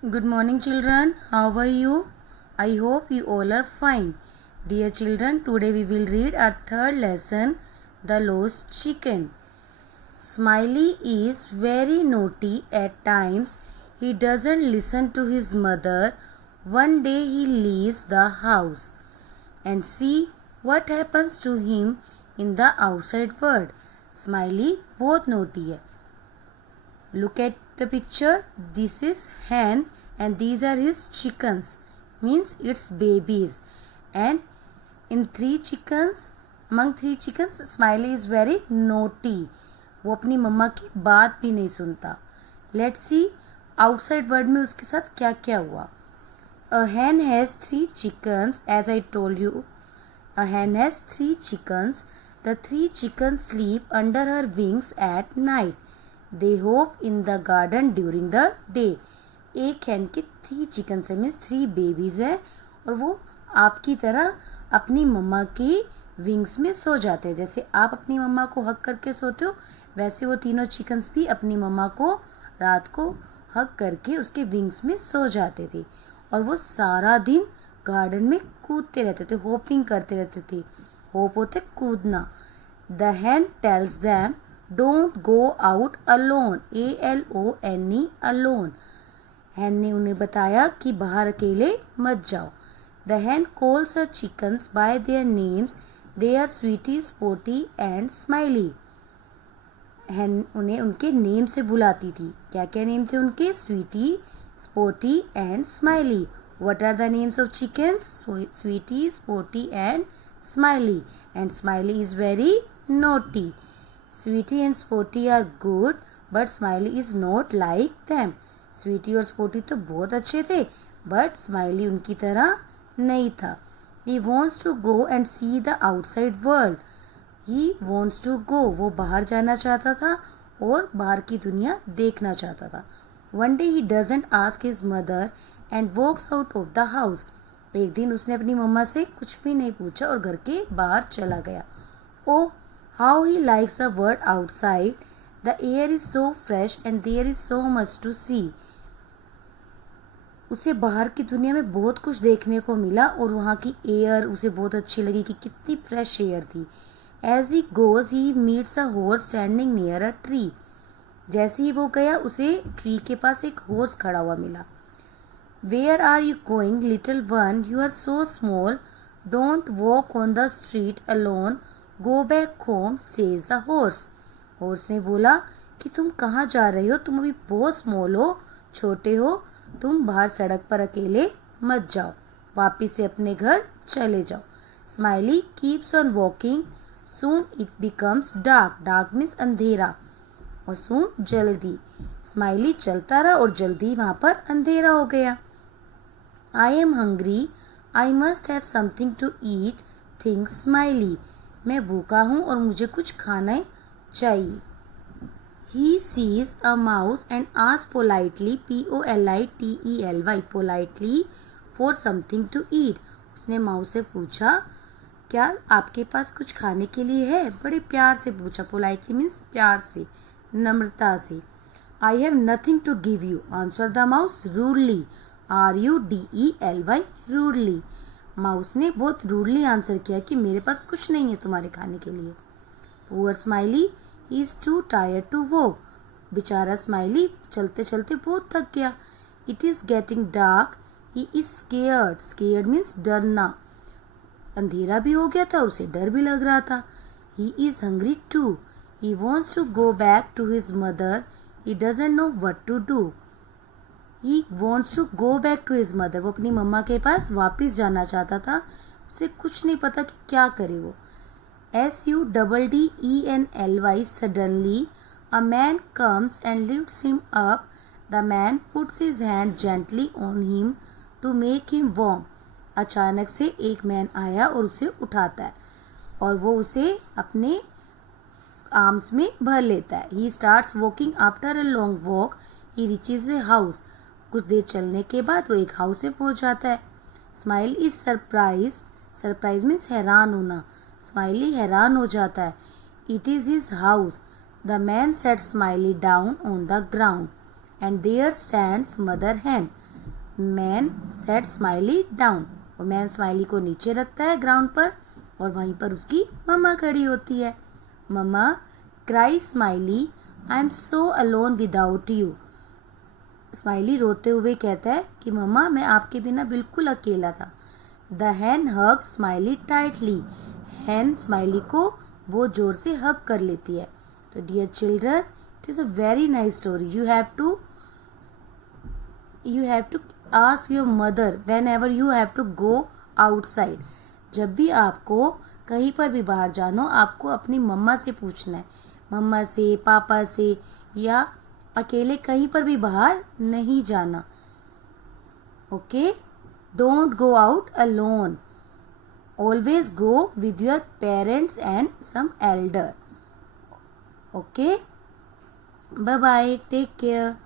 Good morning, children. How are you? I hope you all are fine. Dear children, today we will read our third lesson, The Lost Chicken. Smiley is very naughty at times. He doesn't listen to his mother. One day he leaves the house. And see what happens to him in the outside world. Smiley बहुत naughty है. Look at the picture. This is hen and these are his chickens. Means it's babies. And in among three chickens, Smiley is very naughty. वो अपनी मम्मा की बात भी नहीं सुनता. Let's see outside world में उसके साथ क्या क्या हुआ. A hen has 3 chickens, as I told you. A hen has 3 chickens. The 3 chickens sleep under her wings at night. They hop in the garden during the day. एक hen के 3 chickens है, means 3 babies है और वो आपकी तरह अपनी मम्मा की विंग्स में सो जाते हैं. जैसे आप अपनी मम्मा को हक करके सोते हो, वैसे वो तीनों चिकन्स भी अपनी मम्मा को रात को हक करके उसके विंग्स में सो जाते थे. और वो सारा दिन गार्डन में कूदते रहते थे, होपिंग करते रहते थे. होप होते कूदना. The hen tells them don't go out alone. ALONE alone. hen ने उन्हें बताया कि बाहर अकेले मत जाओ. The hen calls her chickens by their names. They are Sweetie, Spotty and Smiley. hen उन्हें उनके नेम से बुलाती थी. क्या क्या नेम थे उनके? Sweetie, Spotty and Smiley. What are the names of chickens? Sweetie, Spotty and Smiley. And Smiley is very naughty. Sweetie and Spotty are good, but Smiley is not like them. Sweetie और Spotty तो बहुत अच्छे थे, but Smiley उनकी तरह नहीं था. He wants to go and see the outside world. He wants to go. वो बाहर जाना चाहता था और बाहर की दुनिया देखना चाहता था. One day he doesn't ask his mother and walks out of the house. एक दिन उसने अपनी मम्मा से कुछ भी नहीं पूछा और घर के बाहर चला गया. Oh, how he likes the world outside. The air is so fresh and there is so much to see. उसे बाहर की दुनिया में बहुत कुछ देखने को मिला और वहाँ की एयर उसे बहुत अच्छी लगी कि कितनी फ्रेश एयर थी. As he goes, he meets a horse standing near a tree. जैसे ही वो गया उसे ट्री के पास एक हॉर्स खड़ा हुआ मिला. Where are you going, little one? You are so small. Don't walk on the street alone. Go back home, says the horse. Horse ने बोला कि तुम कहाँ जा रहे हो? तुम अभी बहुत स्मॉल हो, छोटे हो. तुम बाहर सड़क पर अकेले मत जाओ. वापिस से अपने घर चले जाओ. Smiley keeps on walking. Soon it becomes dark. Dark means अंधेरा और soon जल्दी. Smiley चलता रहा और जल्दी वहाँ पर अंधेरा हो गया. I am hungry. I must have something to eat. Thinks Smiley. मैं भूखा हूँ और मुझे कुछ खाना चाहिए. He sees a mouse and asks politely, politely, politely for something to eat. उसने माउस से पूछा, क्या आपके पास कुछ खाने के लिए है? बड़े प्यार से पूछा. पोलाइटली मीन्स प्यार से, नम्रता से. I have nothing to give you, answered the mouse rudely. RUDELY, rudely. Mouse ने बहुत रूडली आंसर किया कि मेरे पास कुछ नहीं है तुम्हारे खाने के लिए. Poor Smiley is too tired to walk. बेचारा स्माइली चलते चलते बहुत थक गया. It is getting dark. He is scared. Scared means डरना. अंधेरा भी हो गया था, उसे डर भी लग रहा था. He is hungry too. He wants to go back to his mother. He doesn't know what to do. He wants to go back to his mother. वो अपनी मम्मा के पास वापस जाना चाहता था. उसे कुछ नहीं पता कि क्या करे वो. SUDDENLY. Suddenly a man comes and lifts him up. The man puts his hand gently on him to make him warm. अचानक से एक मैन आया और उसे उठाता है और वो उसे अपने आर्म्स में भर लेता है. He starts walking. After a long walk he reaches a house. कुछ देर चलने के बाद वो एक हाउस में पहुंच जाता है. Smile is surprised. Surprise means हैरान होना. Smiley हैरान हो जाता है. It is his house. The man sets Smiley down on the ground and there stands Mother Hen. Man set smiley down. और मैन स्माइली को नीचे रखता है ग्राउंड पर और वहीं पर उसकी मम्मा खड़ी होती है। मम्मा cry Smiley, I am so alone without you. Smiley रोते हुए कहता है कि मम्मा मैं आपके बिना बिल्कुल अकेला था। The hen hug Smiley tightly. Hen Smiley को वो जोर से हग कर लेती है। तो dear children, it is a very nice story. You have to ask your mother whenever you have to go outside. जब भी आपको कहीं पर भी बाहर जाना हो, आपको अपनी मम्मा से पूछना है, मम्मा से, पापा से, या अकेले कहीं पर भी बाहर नहीं जाना। Okay, don't go out alone, always go with your parents and some elder. Okay, bye bye, take care.